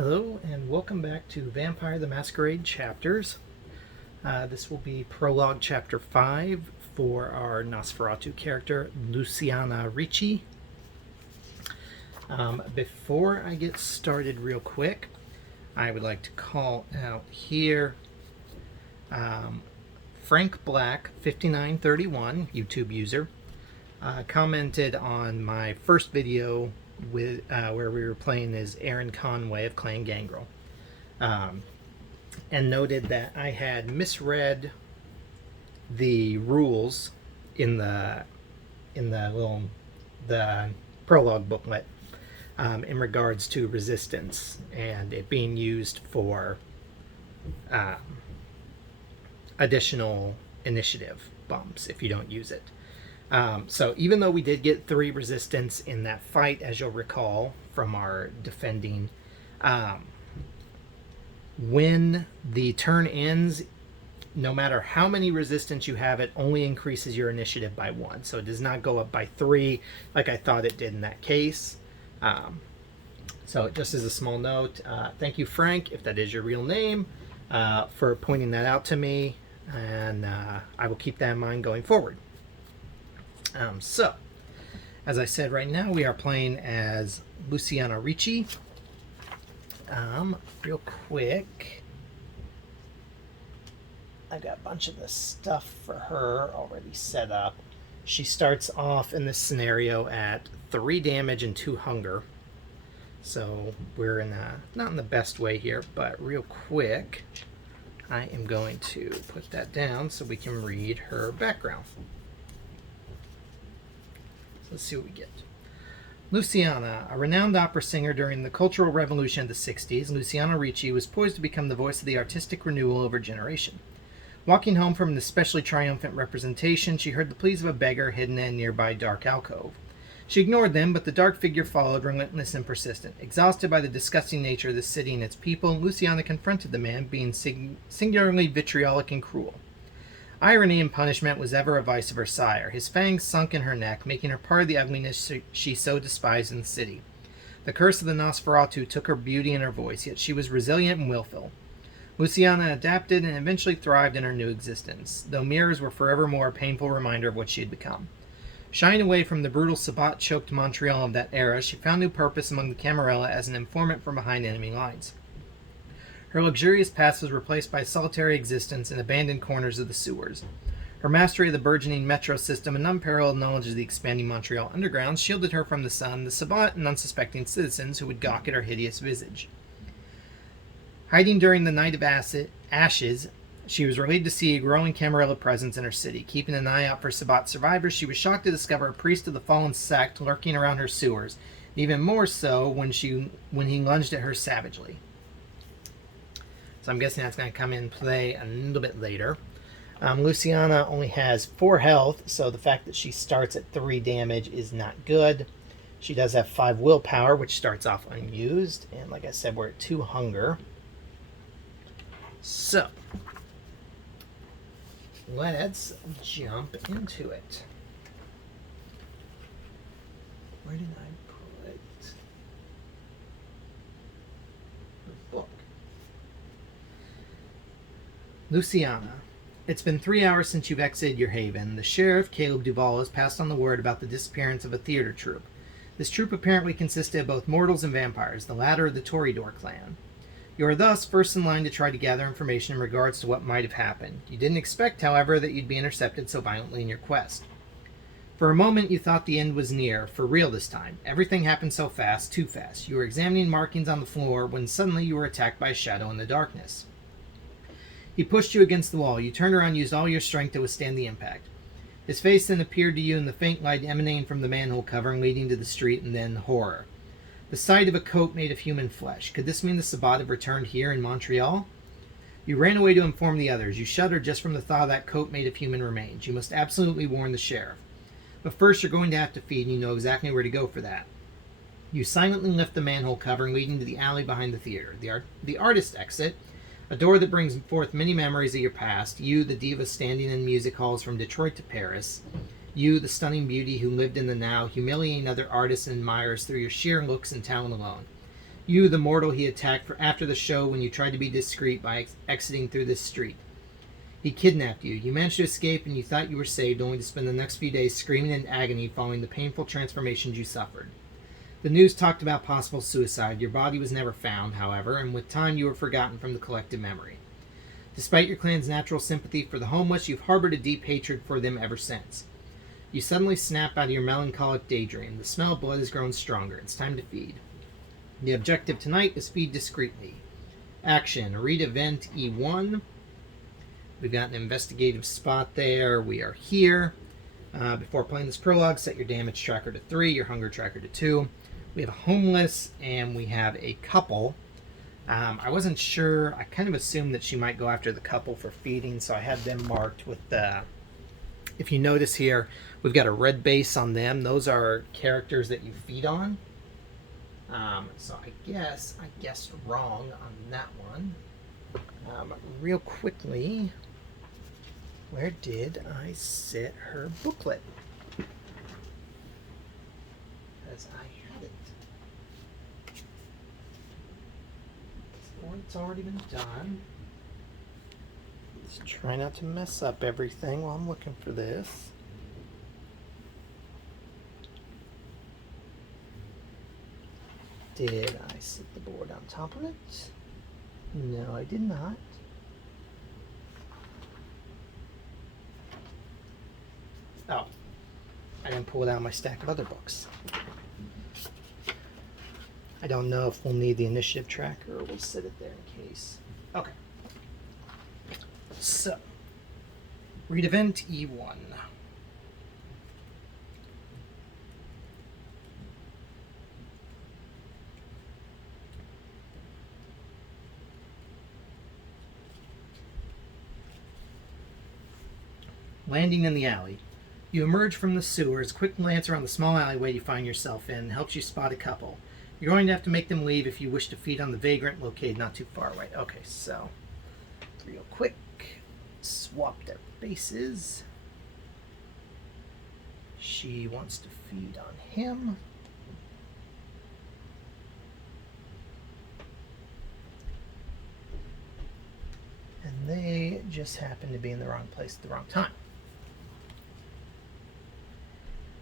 Hello and welcome back to Vampire the Masquerade Chapters. This will be Prologue Chapter 5 for our Nosferatu character, Lucianna Ricci. Before I get started real quick, I would like to call out here Frank Black 5931, YouTube user, commented on my first video with where we were playing as Aaron Conway of Clan Gangrel, and noted that I had misread the rules in the prologue booklet in regards to resistance and it being used for additional initiative bumps if you don't use it. So even though we did get 3 resistance in that fight, as you'll recall from our defending, when the turn ends, no matter how many resistance you have, it only increases your initiative by 1. So it does not go up by 3 like I thought it did in that case. So just as a small note, thank you, Frank, if that is your real name, for pointing that out to me, and I will keep that in mind going forward. So, as I said, right now we are playing as Lucianna Ricci. Real quick, I've got a bunch of the stuff for her already set up. She starts off in this scenario at 3 damage and 2 hunger. So we're in not in the best way here, but real quick, I am going to put that down so we can read her background. Let's see what we get. Lucianna, a renowned opera singer during the Cultural Revolution of the 60s, Lucianna Ricci was poised to become the voice of the artistic renewal of her generation. Walking home from an especially triumphant representation, she heard the pleas of a beggar hidden in a nearby dark alcove. She ignored them, but the dark figure followed, relentless and persistent. Exhausted by the disgusting nature of the city and its people, Lucianna confronted the man, being singularly vitriolic and cruel. Irony and punishment was ever a vice of her sire. His fangs sunk in her neck, making her part of the ugliness she so despised in the city. The curse of the Nosferatu took her beauty and her voice, yet she was resilient and willful. Lucianna adapted and eventually thrived in her new existence, though mirrors were forevermore a painful reminder of what she had become. Shying away from the brutal Sabbat-choked Montreal of that era, she found new purpose among the Camarilla as an informant from behind enemy lines. Her luxurious past was replaced by a solitary existence in abandoned corners of the sewers. Her mastery of the burgeoning metro system and unparalleled knowledge of the expanding Montreal underground shielded her from the sun, the Sabbat, and unsuspecting citizens who would gawk at her hideous visage. Hiding during the Night of Ashes, she was relieved to see a growing Camarilla presence in her city. Keeping an eye out for Sabbat survivors, she was shocked to discover a priest of the fallen sect lurking around her sewers, even more so when he lunged at her savagely. So I'm guessing that's going to come in play a little bit later. Lucianna only has 4 health, so the fact that she starts at 3 damage is not good. She does have 5 willpower, which starts off unused. And like I said, we're at 2 hunger. So, let's jump into it. Where did I put the book? Lucianna, it's been 3 hours since you've exited your haven. The sheriff, Caleb Duval, has passed on the word about the disappearance of a theater troupe. This troupe apparently consisted of both mortals and vampires, the latter of the Toreador clan. You are thus first in line to try to gather information in regards to what might have happened. You didn't expect, however, that you'd be intercepted so violently in your quest. For a moment you thought the end was near, for real this time. Everything happened so fast, too fast. You were examining markings on the floor when suddenly you were attacked by a shadow in the darkness. He pushed you against the wall. You turned around and used all your strength to withstand the impact. His face then appeared to you in the faint light emanating from the manhole covering leading to the street, and then horror. The sight of a coat made of human flesh. Could this mean the Sabbat have returned here in Montreal? You ran away to inform the others. You shuddered just from the thought of that coat made of human remains. You must absolutely warn the sheriff. But first you're going to have to feed, and you know exactly where to go for that. You silently lift the manhole covering leading to the alley behind the theater. The artist exit, a door that brings forth many memories of your past. You, the diva standing in music halls from Detroit to Paris. You, the stunning beauty who lived in the now, humiliating other artists and admirers through your sheer looks and talent alone. You, the mortal he attacked after the show when you tried to be discreet by exiting through this street. He kidnapped you. You managed to escape and you thought you were saved, only to spend the next few days screaming in agony following the painful transformations you suffered. The news talked about possible suicide. Your body was never found, however, and with time you were forgotten from the collective memory. Despite your clan's natural sympathy for the homeless, you've harbored a deep hatred for them ever since. You suddenly snap out of your melancholic daydream. The smell of blood has grown stronger. It's time to feed. The objective tonight is feed discreetly. Action. Read event E1. We've got an investigative spot there. We are here. Before playing this prologue, set your damage tracker to 3, your hunger tracker to 2. We have a homeless, and we have a couple. I wasn't sure. I kind of assumed that she might go after the couple for feeding, so I had them marked with the... If you notice here, we've got a red base on them. Those are characters that you feed on. So I guessed wrong on that one. Real quickly, where did I set her booklet? Because I had it. So it's already been done. Let's try not to mess up everything while I'm looking for this. Did I set the board on top of it? No, I did not. Oh, I didn't pull it out of my stack of other books. I don't know if we'll need the initiative tracker or we'll set it there in case. Okay. So, read event E1. Landing in the alley. You emerge from the sewers. Quick glance around the small alleyway you find yourself in helps you spot a couple. You're going to have to make them leave if you wish to feed on the vagrant located not too far away. Okay, so real quick, swap their faces. She wants to feed on him. And they just happen to be in the wrong place at the wrong time.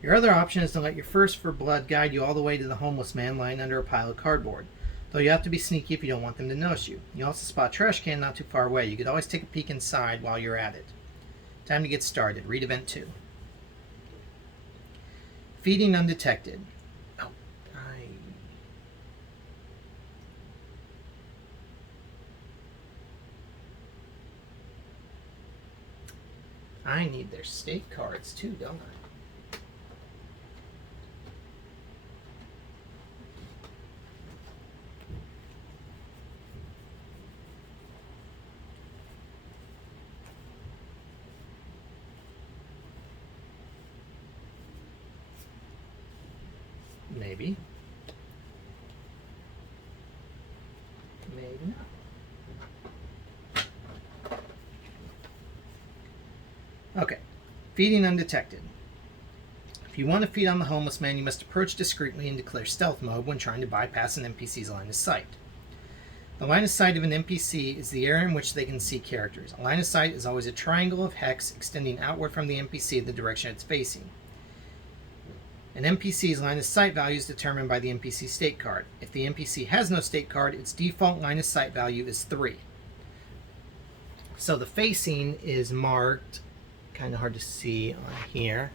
Your other option is to let your thirst for blood guide you all the way to the homeless man lying under a pile of cardboard, though you have to be sneaky if you don't want them to notice you. You also spot a trash can not too far away. You could always take a peek inside while you're at it. Time to get started. Read event 2. Feeding undetected. Oh, I need their state cards too, don't I? Maybe. Maybe not. Okay. Feeding undetected. If you want to feed on the homeless man, you must approach discreetly and declare stealth mode when trying to bypass an NPC's line of sight. The line of sight of an NPC is the area in which they can see characters. A line of sight is always a triangle of hex extending outward from the NPC in the direction it's facing. An NPC's line of sight value is determined by the NPC state card. If the NPC has no state card, its default line of sight value is 3. So the facing is marked, kind of hard to see on here.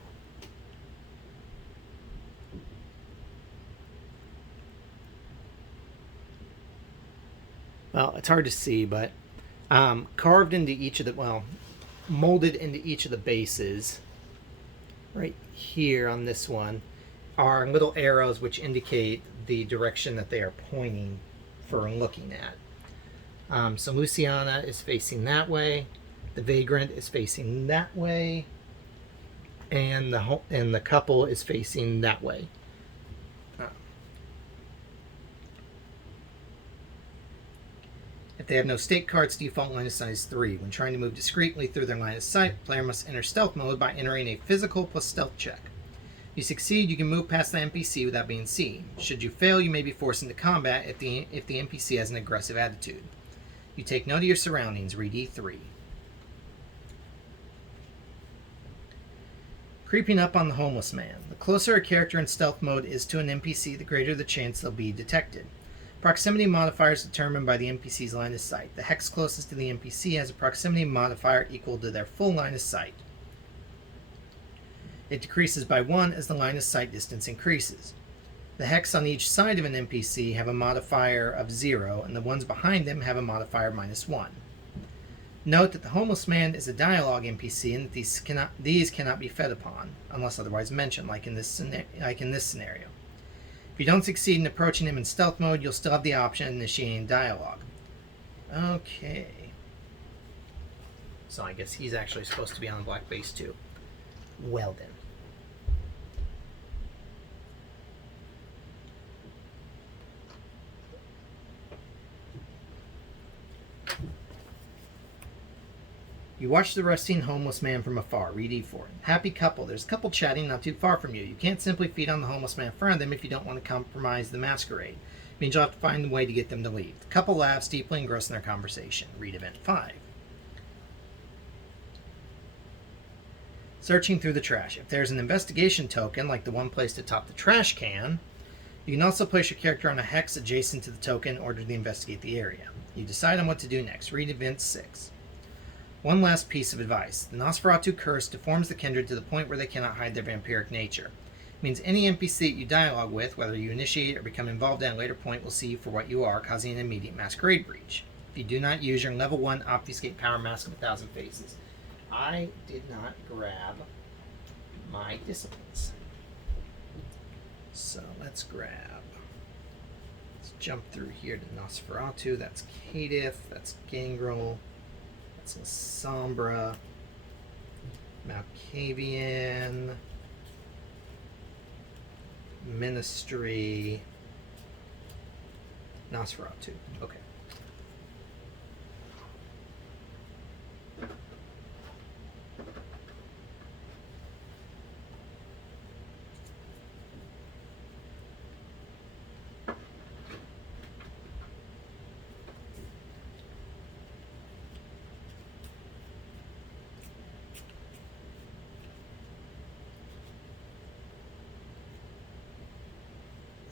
Well, it's hard to see, but carved into each of the, molded into each of the bases, right here on this one, are little arrows which indicate the direction that they are pointing for looking at. So Lucianna is facing that way, the vagrant is facing that way, and the couple is facing that way. If they have no state cards, default line of sight is 3. When trying to move discreetly through their line of sight, player must enter stealth mode by entering a physical plus stealth check. You succeed, you can move past the NPC without being seen. Should you fail, you may be forced into combat if the NPC has an aggressive attitude. You take note of your surroundings. Read E3. Creeping up on the homeless man. The closer a character in stealth mode is to an NPC, the greater the chance they'll be detected. Proximity modifier is determined by the NPC's line of sight. The hex closest to the NPC has a proximity modifier equal to their full line of sight. It decreases by 1 as the line of sight distance increases. The hex on each side of an NPC have a modifier of 0, and the ones behind them have a modifier of -1. Note that the homeless man is a dialogue NPC and that these cannot be fed upon, unless otherwise mentioned, like in this scenario. If you don't succeed in approaching him in stealth mode, you'll still have the option of initiating dialogue. Okay. So I guess he's actually supposed to be on the black base too. Well then. You watch the resting homeless man from afar. Read E4. Happy couple. There's a couple chatting not too far from you. You can't simply feed on the homeless man in front of them if you don't want to compromise the masquerade. It means you'll have to find a way to get them to leave. The couple laughs, deeply engrossed in their conversation. Read Event 5. Searching through the trash. If there's an investigation token, like the one placed atop the trash can, you can also place your character on a hex adjacent to the token in order to investigate the area. You decide on what to do next. Read Event 6. One last piece of advice. The Nosferatu curse deforms the kindred to the point where they cannot hide their vampiric nature. It means any NPC that you dialogue with, whether you initiate or become involved at a later point, will see you for what you are, causing an immediate masquerade breach. If you do not use your level 1 obfuscate power mask of 1,000 faces. I did not grab my disciplines. So let's jump through here to Nosferatu. That's Kadif, that's Gangrel. That's Sombra, Malkavian, Ministry, Nosferatu. Okay.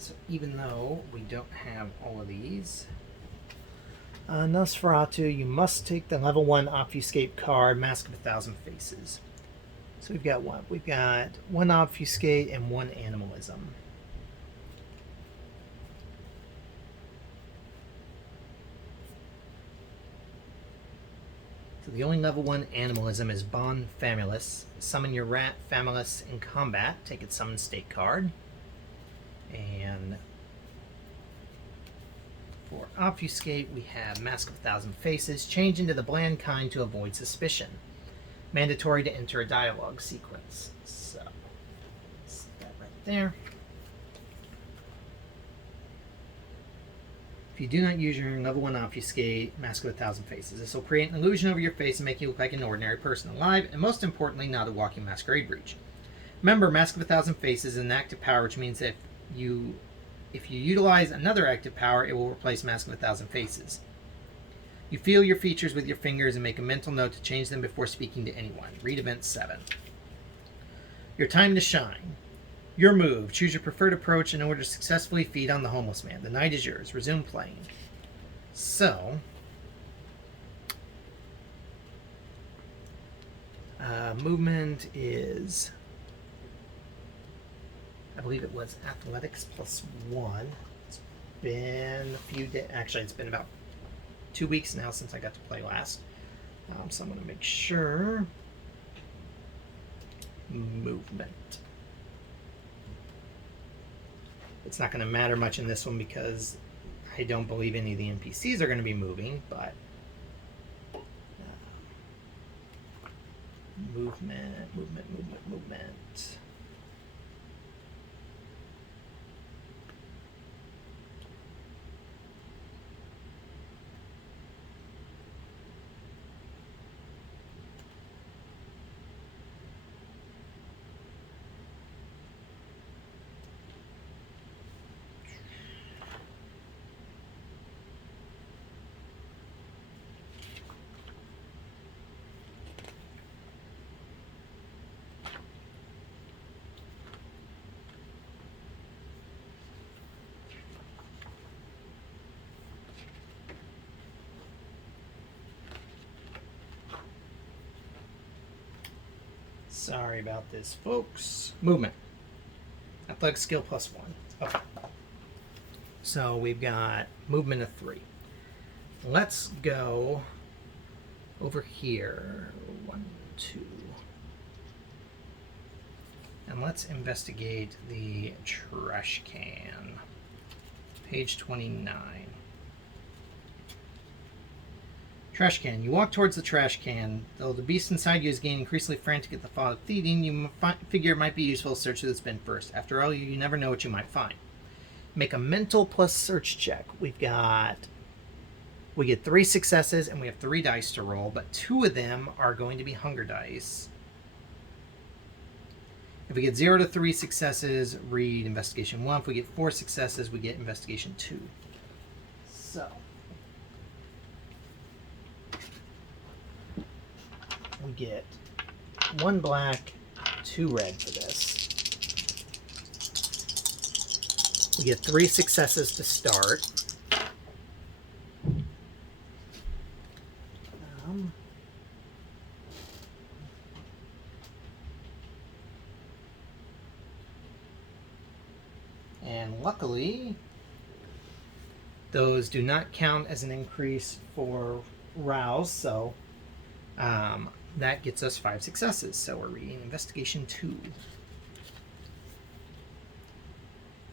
So even though we don't have all of these, Nosferatu, you must take the level 1 obfuscate card, Mask of 1,000 Faces. So we've got what? We've got 1 obfuscate and 1 animalism. So the only level 1 animalism is Bon Famulus. Summon your rat Famulus in combat. Take its summon state card. And for obfuscate, we have Mask of 1,000 Faces. Change into the bland kind to avoid suspicion. Mandatory to enter a dialogue sequence. So, set that right there. If you do not use your level 1 obfuscate, Mask of 1,000 Faces, this will create an illusion over your face and make you look like an ordinary person alive, and most importantly, not a walking masquerade breach. Remember, Mask of 1,000 Faces is an active power, which means that if you utilize another active power, it will replace Mask of 1,000 Faces. You feel your features with your fingers and make a mental note to change them before speaking to anyone. Read Event 7. Your time to shine. Your move. Choose your preferred approach in order to successfully feed on the homeless man. The night is yours. Resume playing. So, movement is, I believe it was athletics +1. It's been a few days. Actually, it's been about 2 weeks now since I got to play last. So I'm going to make sure. Movement. It's not going to matter much in this one because I don't believe any of the NPCs are going to be moving, but movement. Sorry about this, folks. Movement. Athletic skill +1. Okay. So we've got movement of 3. Let's go over here. 1, 2. And let's investigate the trash can. Page 29. Trash can. You walk towards the trash can. Though the beast inside you is getting increasingly frantic at the thought of feeding, you figure it might be useful to search through this bin first. After all, you never know what you might find. Make a mental plus search check. We get 3 successes and we have 3 dice to roll, but 2 of them are going to be hunger dice. If we get 0 to 3 successes, read investigation 1. If we get 4 successes, we get investigation 2. So we get 1 black, 2 red for this. We get 3 successes to start. And luckily, those do not count as an increase for rouse, so that gets us 5 successes. So we're reading investigation 2.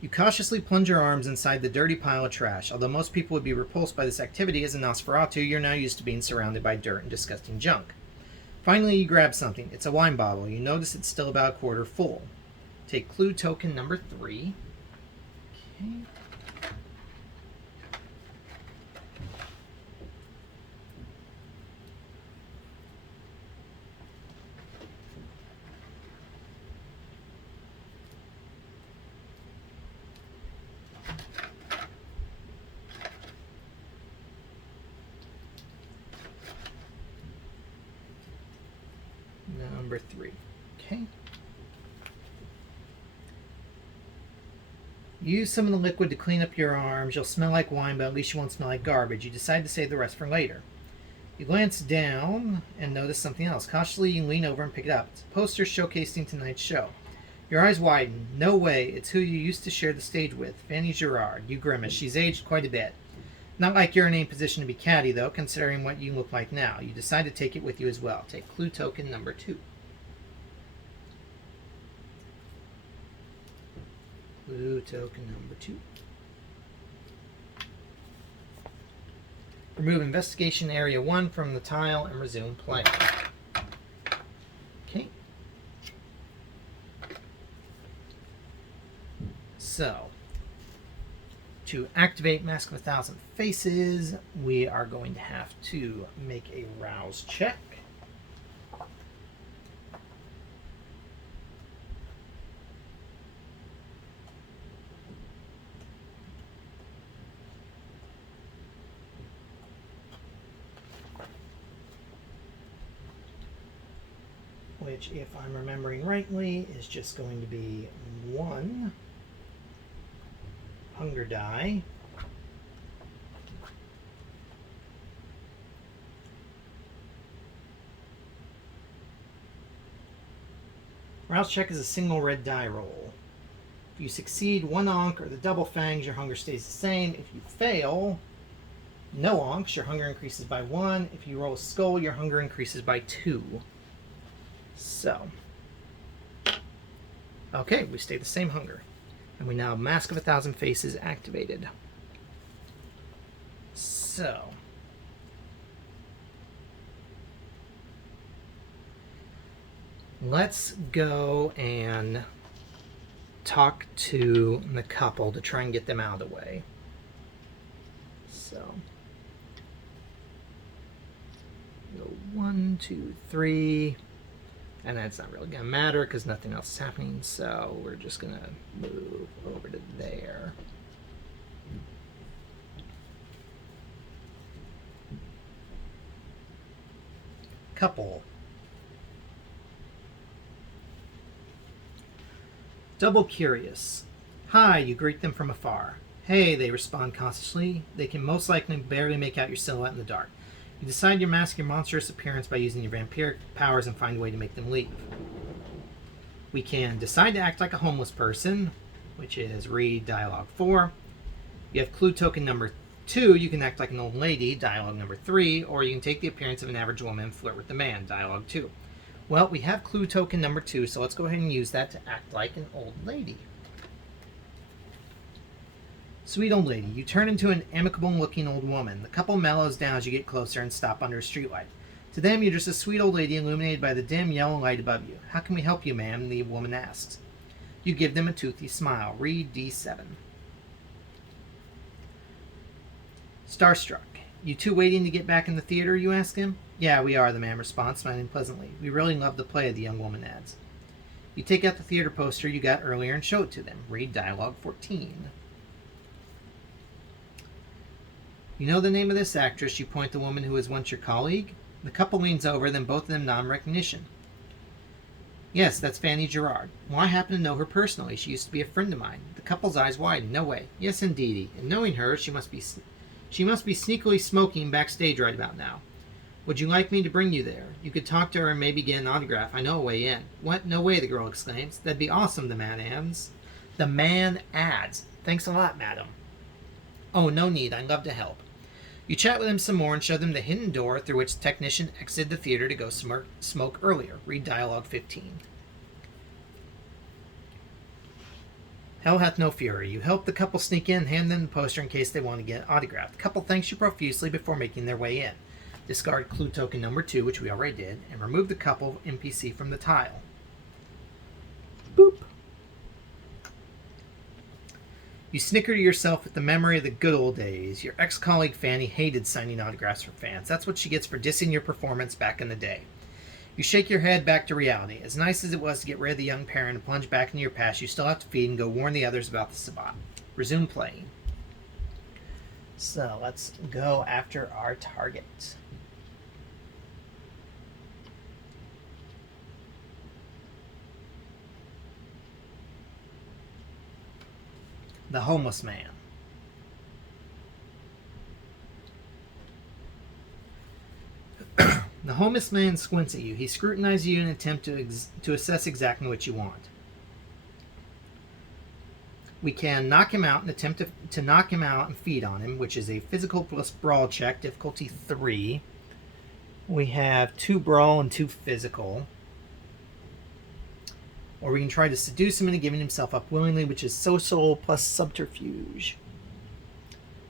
You cautiously plunge your arms inside the dirty pile of trash. Although most people would be repulsed by this activity, as a Nosferatu, you're now used to being surrounded by dirt and disgusting junk. Finally, you grab something. It's a wine bottle. You notice it's still about a quarter full. Take clue token number 3. Okay. Number 3. Okay. Use some of the liquid to clean up your arms. You'll smell like wine, but at least you won't smell like garbage. You decide to save the rest for later. You glance down and notice something else. Cautiously, you lean over and pick it up. It's a poster showcasing tonight's show. Your eyes widen. No way. It's who you used to share the stage with, Fanny Gerard. You grimace. She's aged quite a bit. Not like you're in any position to be catty, though, considering what you look like now. You decide to take it with you as well. Take clue token number 2. Clue token number 2. Remove investigation area 1 from the tile and resume playing. Okay. So, to activate Mask of 1,000 Faces, we are going to have to make a rouse check. Which, if I'm remembering rightly, is just going to be 1 hunger die. Rouse check is a single red die roll. If you succeed 1 onk or the double fangs, your hunger stays the same. If you fail, no onks, your hunger increases by 1. If you roll a skull, your hunger increases by 2. So, okay, we stay the same hunger. And we now have Mask of 1,000 Faces activated. So, let's go and talk to the couple to try and get them out of the way. So, go 1, 2, 3. And that's not really going to matter because nothing else is happening. So we're just going to move over to there. Couple. Double curious. Hi, you greet them from afar. Hey, they respond cautiously. They can most likely barely make out your silhouette in the dark. You decide to mask your monstrous appearance by using your vampiric powers and find a way to make them leave. We can decide to act like a homeless person, which is read dialogue 4. You have clue token number 2. You can act like an old lady, dialogue number 3, or you can take the appearance of an average woman and flirt with the man, dialogue 2. Well, we have clue token number 2, so let's go ahead and use that to act like an old lady. Sweet old lady, you turn into an amicable-looking old woman. The couple mellows down as you get closer and stop under a streetlight. To them, you're just a sweet old lady illuminated by the dim yellow light above you. How can we help you, ma'am? The woman asks. You give them a toothy smile. Read D7. Starstruck. You two waiting to get back in the theater, you ask him? Yeah, we are, the man responds, smiling pleasantly. We really love the play, the young woman adds. You take out the theater poster you got earlier and show it to them. Read dialogue 14. You know the name of this actress, you point the woman who was once your colleague? The couple leans over, then both of them nod in recognition. Yes, that's Fanny Gerard. Well, I happen to know her personally. She used to be a friend of mine. The couple's eyes widen. No way. Yes, indeedy. And knowing her, she must be sneakily smoking backstage right about now. Would you like me to bring you there? You could talk to her and maybe get an autograph. I know a way in. What? No way, the girl exclaims. That'd be awesome, the man adds. The man adds. Thanks a lot, madam. Oh, no need. I'd love to help. You chat with them some more and show them the hidden door through which the technician exited the theater to go smoke earlier. Read dialogue 15. Hell hath no fury. You help the couple sneak in and hand them the poster in case they want to get autographed. The couple thanks you profusely before making their way in. Discard clue token number 2, which we already did, and remove the couple NPC from the tile. Boop. You snicker to yourself at the memory of the good old days. Your ex-colleague Fanny hated signing autographs for fans. That's what she gets for dissing your performance back in the day. You shake your head back to reality. As nice as it was to get rid of the young parent and plunge back into your past, you still have to feed and go warn the others about the sabbat. Resume playing. So let's go after our target. The homeless man. The homeless man squints at you. He scrutinizes you in an attempt to assess exactly what you want. We can knock him out and attempt to knock him out and feed on him, which is a physical plus brawl check, difficulty 3. We have 2 brawl and 2 physical. Or we can try to seduce him into giving himself up willingly, which is social plus subterfuge.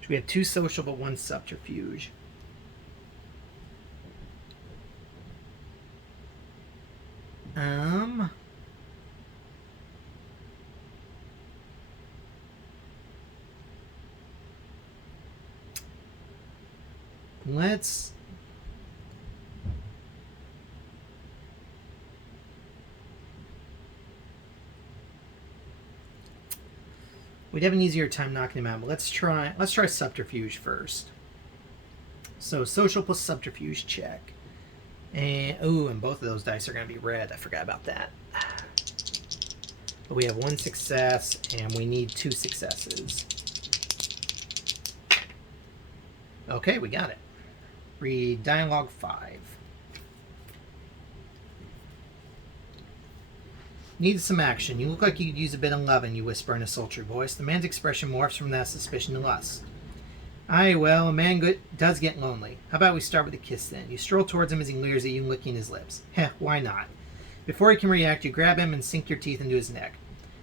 So we have 2 social but 1 subterfuge. Let's we'd have an easier time knocking him out, but let's try subterfuge first. So social plus subterfuge check. And both of those dice are going to be red. I forgot about that. But we have 1 success, and we need 2 successes. Okay, we got it. Read dialogue 5. Needs some action. You look like you could use a bit of loving, you whisper in a sultry voice. The man's expression morphs from that suspicion to lust. Aye, well, a man does get lonely. How about we start with a kiss then? You stroll towards him as he leers at you, licking his lips. Heh, why not? Before he can react, you grab him and sink your teeth into his neck.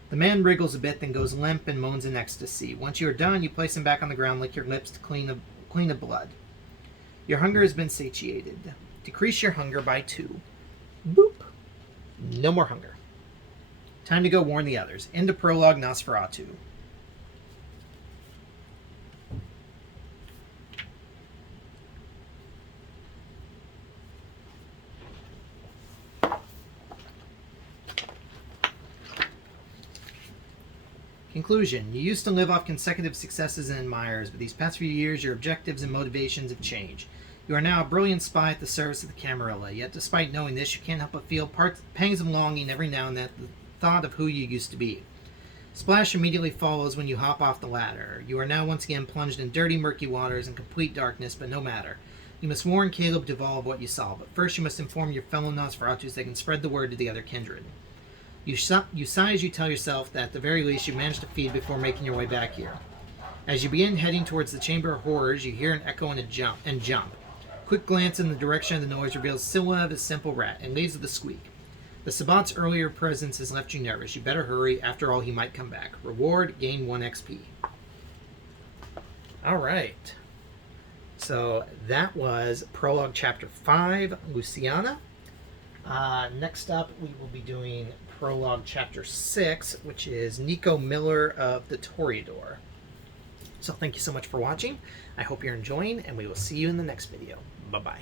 The man wriggles a bit, then goes limp and moans in ecstasy. Once you are done, you place him back on the ground, lick your lips to clean the blood. Your hunger has been satiated. Decrease your hunger by 2. Boop. No more hunger. Time to go warn the others. End of Prologue Nosferatu. Conclusion. You used to live off consecutive successes and admirers, but these past few years your objectives and motivations have changed. You are now a brilliant spy at the service of the Camarilla, yet despite knowing this, you can't help but feel pangs of longing every now and then at the thought of who you used to be. Splash immediately follows when you hop off the ladder. You are now once again plunged in dirty, murky waters and complete darkness, but no matter. You must warn Caleb Duvall of what you saw, but first you must inform your fellow Nosferatus they can spread the word to the other kindred. You sigh as you tell yourself that at the very least you managed to feed before making your way back here. As you begin heading towards the Chamber of Horrors, you hear an echo and jump. Quick glance in the direction of the noise reveals the silhouette of a simple rat and leaves with a squeak. The Sabbat's earlier presence has left you nervous. You better hurry. After all, he might come back. Reward, gain 1 XP. All right. So that was Prologue Chapter 5, Lucianna. Next up, we will be doing Prologue Chapter 6, which is Nico Miller of the Toreador. So thank you so much for watching. I hope you're enjoying, and we will see you in the next video. Bye-bye.